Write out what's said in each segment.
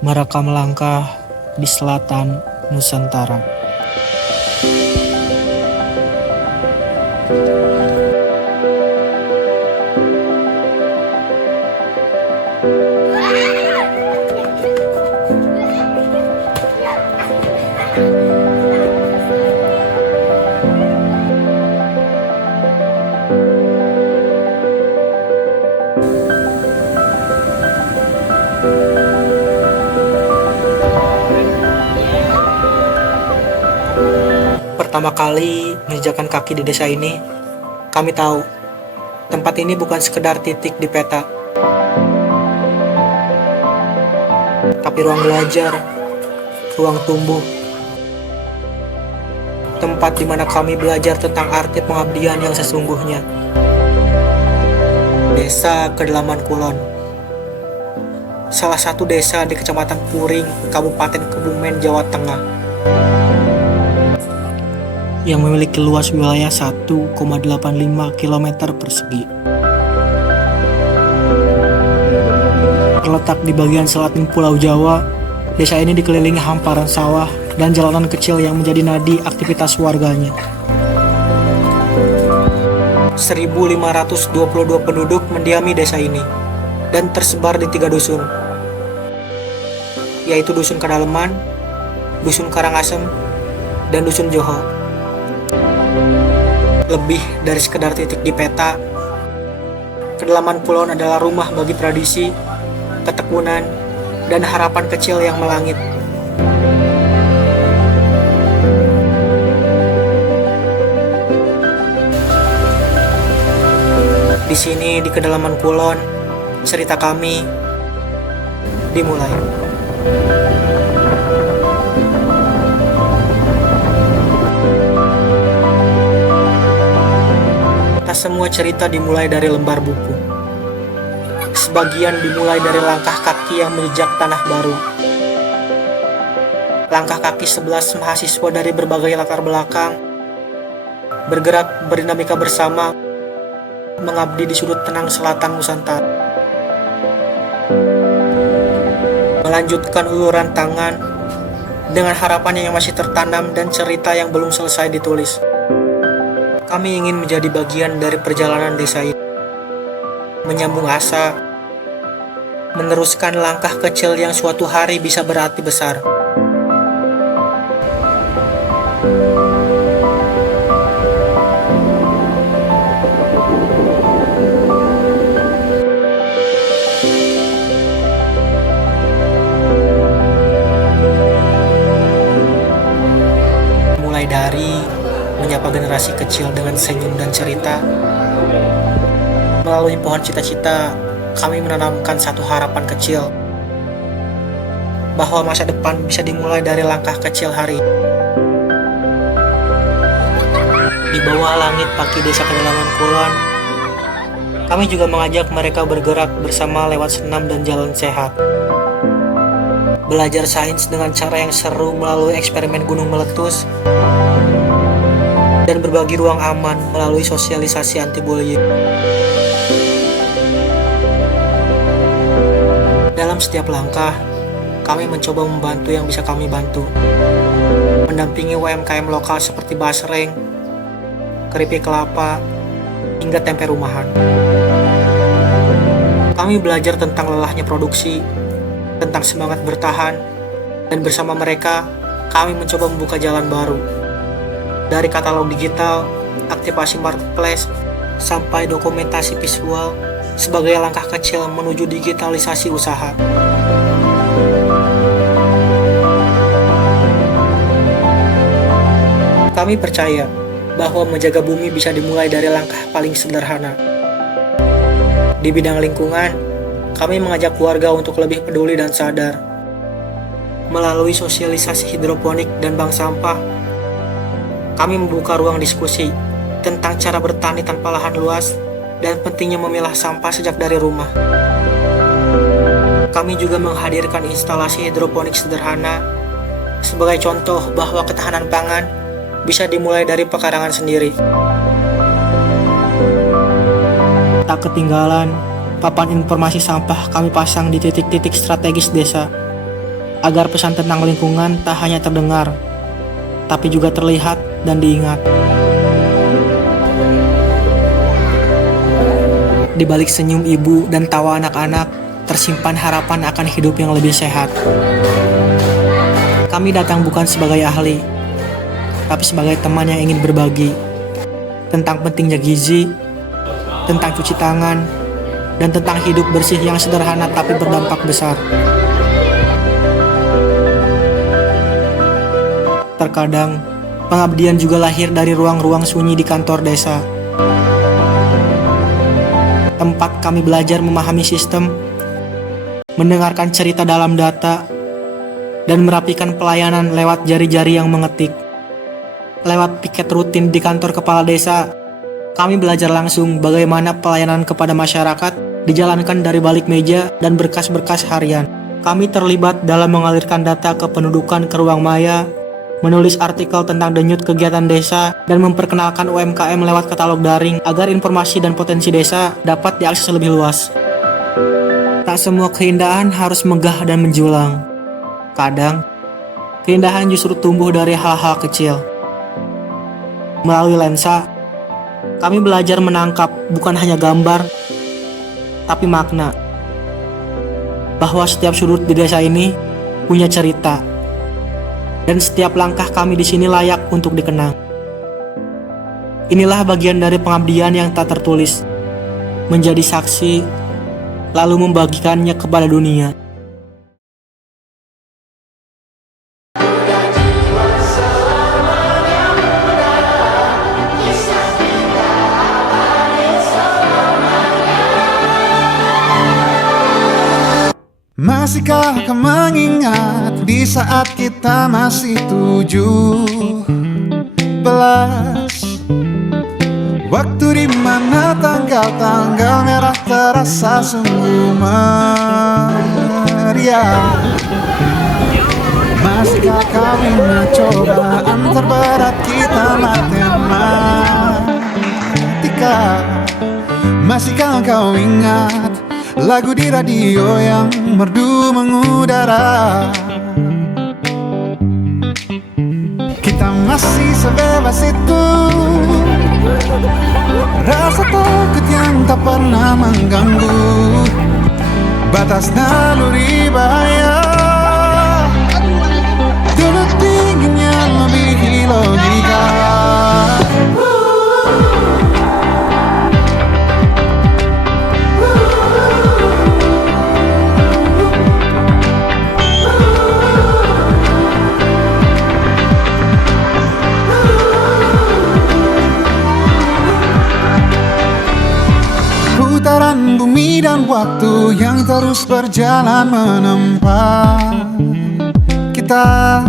Mereka melangkah di selatan Nusantara. Pertama kali menjejakkan kaki di desa ini, kami tahu tempat ini bukan sekedar titik di peta, tapi ruang belajar, ruang tumbuh, tempat di mana kami belajar tentang arti pengabdian yang sesungguhnya. Desa Kedalaman Kulon, salah satu desa di Kecamatan Puring, Kabupaten Kebumen, Jawa Tengah, yang memiliki luas wilayah 1,85 km persegi. Terletak di bagian selatan Pulau Jawa, desa ini dikelilingi hamparan sawah dan jalanan kecil yang menjadi nadi aktivitas warganya. 1.522 penduduk mendiami desa ini dan tersebar di 3 dusun, yaitu Dusun Kedalaman, Dusun Karangasem, dan Dusun Joho. Lebih dari sekedar titik di peta, Kedalaman Kulon adalah rumah bagi tradisi, ketekunan, dan harapan kecil yang melangit. Di sini, di Kedalaman Kulon, cerita kami dimulai. Tak semua cerita dimulai dari lembar buku. Sebagian dimulai dari langkah kaki yang menjejak tanah baru. Langkah kaki 11 mahasiswa dari berbagai latar belakang bergerak berdinamika bersama mengabdi di sudut tenang selatan Nusantara. Melanjutkan uluran tangan dengan harapan yang masih tertanam dan cerita yang belum selesai ditulis. Kami ingin menjadi bagian dari perjalanan desa ini, menyambung asa, meneruskan langkah kecil yang suatu hari bisa berarti besar. Mulai dari menyapa generasi kecil dengan senyum dan cerita. Melalui pohon cita-cita, kami menanamkan satu harapan kecil, bahwa masa depan bisa dimulai dari langkah kecil hari. Di bawah langit pagi desa Kedalaman Kulon, kami juga mengajak mereka bergerak bersama lewat senam dan jalan sehat. Belajar sains dengan cara yang seru melalui eksperimen gunung meletus, dan berbagi ruang aman melalui sosialisasi anti-bullying. Dalam setiap langkah, kami mencoba membantu yang bisa kami bantu. Mendampingi UMKM lokal seperti basreng, keripik kelapa, hingga tempe rumahan. Kami belajar tentang lelahnya produksi, tentang semangat bertahan, dan bersama mereka, kami mencoba membuka jalan baru. Dari katalog digital, aktivasi marketplace, sampai dokumentasi visual sebagai langkah kecil menuju digitalisasi usaha. Kami percaya bahwa menjaga bumi bisa dimulai dari langkah paling sederhana. Di bidang lingkungan, kami mengajak warga untuk lebih peduli dan sadar. Melalui sosialisasi hidroponik dan bank sampah, kami membuka ruang diskusi tentang cara bertani tanpa lahan luas dan pentingnya memilah sampah sejak dari rumah. Kami juga menghadirkan instalasi hidroponik sederhana sebagai contoh bahwa ketahanan pangan bisa dimulai dari pekarangan sendiri. Tak ketinggalan, papan informasi sampah kami pasang di titik-titik strategis desa. agar pesan tentang lingkungan tak hanya terdengar, tapi juga terlihat dan diingat. Di balik senyum ibu dan tawa anak-anak, tersimpan harapan akan hidup yang lebih sehat. Kami datang bukan sebagai ahli, tapi sebagai teman yang ingin berbagi tentang pentingnya gizi, tentang cuci tangan, dan tentang hidup bersih yang sederhana tapi berdampak besar. Terkadang, pengabdian juga lahir dari ruang-ruang sunyi di kantor desa. Tempat kami belajar memahami sistem, mendengarkan cerita dalam data, dan merapikan pelayanan lewat jari-jari yang mengetik. Lewat piket rutin di kantor kepala desa, kami belajar langsung bagaimana pelayanan kepada masyarakat dijalankan dari balik meja dan berkas-berkas harian. Kami terlibat dalam mengalirkan data kependudukan ke ruang maya, menulis artikel tentang denyut kegiatan desa, dan memperkenalkan UMKM lewat katalog daring agar informasi dan potensi desa dapat diakses lebih luas. Tak semua keindahan harus megah dan menjulang. Kadang, keindahan justru tumbuh dari hal-hal kecil. Melalui lensa, kami belajar menangkap bukan hanya gambar, tapi makna. Bahwa setiap sudut di desa ini punya cerita, dan setiap langkah kami di sini layak untuk dikenang. Inilah bagian dari pengabdian yang tak tertulis, menjadi saksi, lalu membagikannya kepada dunia. Masihkah kau mengingat di saat kita masih 17? Waktu di mana tanggal-tanggal merah terasa sungguh meriah. Masihkah kau ingat cobaan terberat kita matematika? Masihkah kau ingat lagu di radio yang merdu mengudara? Kita masih sebebas itu, rasa takut yang tak pernah mengganggu batas naluri bahaya. Dulu dinginnya melebihi logika. Putaran bumi dan waktu yang terus berjalan menempa kita.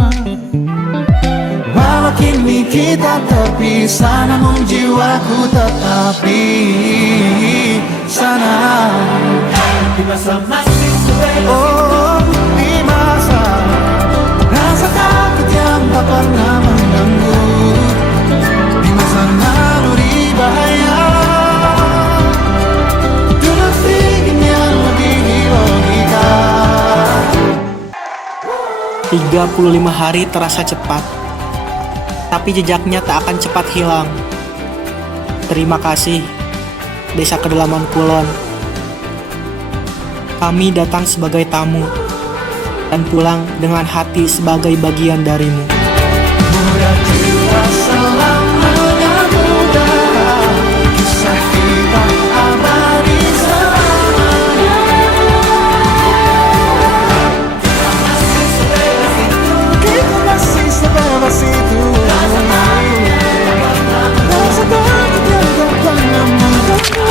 Walau kini kita terpisah, namun jiwaku tetap di sana. Di masa masih sebebas, oh, di masa rasa takut yang tak pernah mengganggu, di masa naluri bahaya. 35 hari terasa cepat, tapi jejaknya tak akan cepat hilang. Terima kasih, Desa Kedalaman Kulon. Kami datang sebagai tamu, dan pulang dengan hati sebagai bagian darimu. Mudah jiwa selamanya mudah, kisah kita abadi selamanya. Kita masih sebebas itu, rasa takut yang tak pernah mengganggu.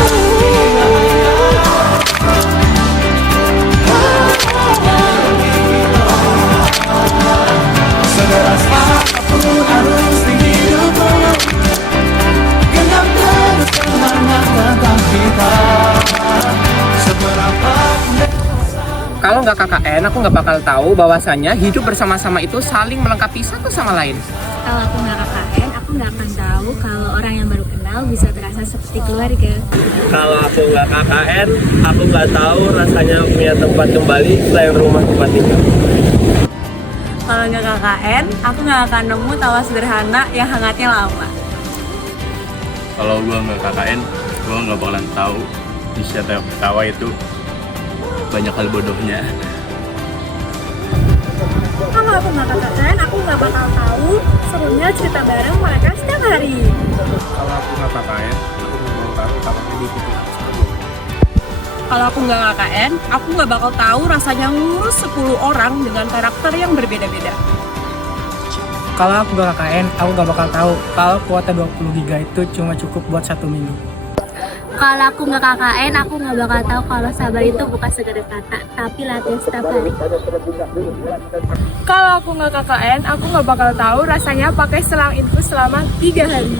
Sederas apapun arus di hidupmu, genap terus semangat tentang kita. Seberapa Kalau nggak KKN, aku nggak bakal tahu bahwasannya hidup bersama-sama itu saling melengkapi satu sama lain. Kalau aku nggak KKN, aku nggak akan tahu kalau orang yang baru kenal bisa terasa seperti keluarga. Kalau aku nggak KKN, aku nggak tahu rasanya punya tempat kembali selain rumah tempat tinggal. Kalau nggak KKN, aku nggak akan nemu tawa sederhana yang hangatnya lama. Kalau gue nggak KKN, gue nggak bakalan tahu di setiap tawa itu banyak hal bodohnya. Kalau aku nggak KKN, aku nggak bakal tahu serunya cerita bareng mereka setiap hari. Kalau aku nggak KKN, aku nggak mau tahu KKN di titik tersebut. Kalau aku nggak KKN, aku nggak bakal tahu rasanya ngurus 10 orang dengan karakter yang berbeda-beda. Kalau aku gak KKN, aku gak bakal tahu kalau kuota 20 GB itu cuma cukup buat 1 minggu. Kalau aku nggak KKN, aku nggak bakal tahu kalau sabar itu bukan sekedar kata, tapi latihan setiap hari. Kalau aku nggak KKN, aku nggak bakal tahu rasanya pakai selang infus selama 3 hari.